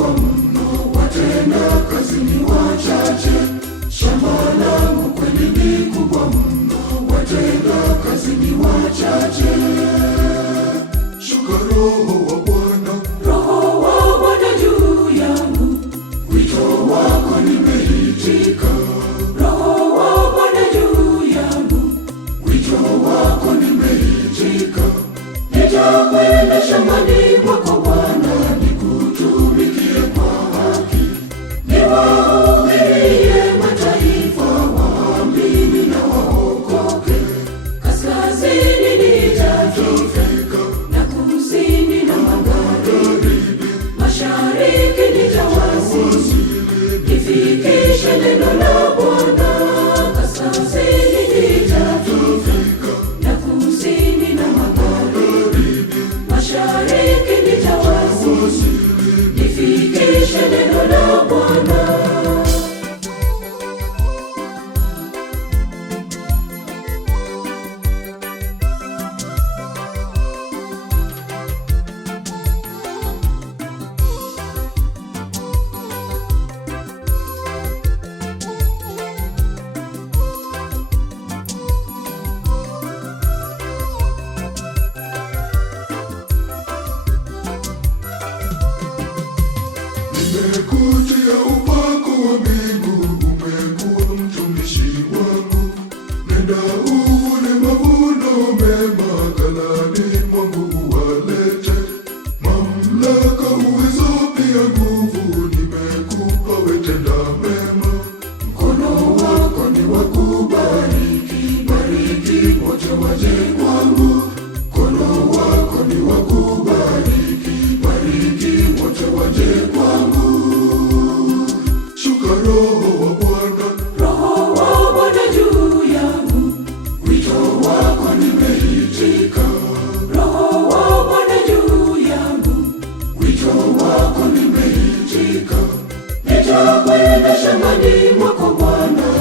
kubwa mno, watenda kazi ni wachache. Shamba langu kweli ni kubwa mno, watenda kazi ni wachache. Shuka Roho wa Bwana, Roho wa Bwana juu yangu, wito wako nimeitika. Roho wa Bwana juu yangu, Wito wako nimeitika. nitakwenda shambani mwako Bwana, Nikutumikie kwa haki, niwahubirie mataifa, waamini na waokoke. kaskazini nitafika, na kusini na magharibi, mashariki nitawasili, nifikishe neno la Bwana. Kaskazini nitafika, na kusini na magharibi, mashariki nitawasili, nifikishe neno la Bwana. Nimekutia upako wa mbingu, umekuwa mtumishi wangu. Nenda uvune mavuno mema, ghalani mwangu uwalete. Mamlaka, uwezo, pia nguvu nimekupa, wetenda mema. Mkono wako ni wa kubariki, bariki wote waje kwangu. Mkono wako ni wa kubariki, bariki wote waje kwangu. Shuka Roho wa Bwana, Roho wa Bwana juu yangu, wito wako nimeitika. Roho wa Bwana juu yangu, Wito wako nimeitika. nitakwenda shambani mwako Bwana,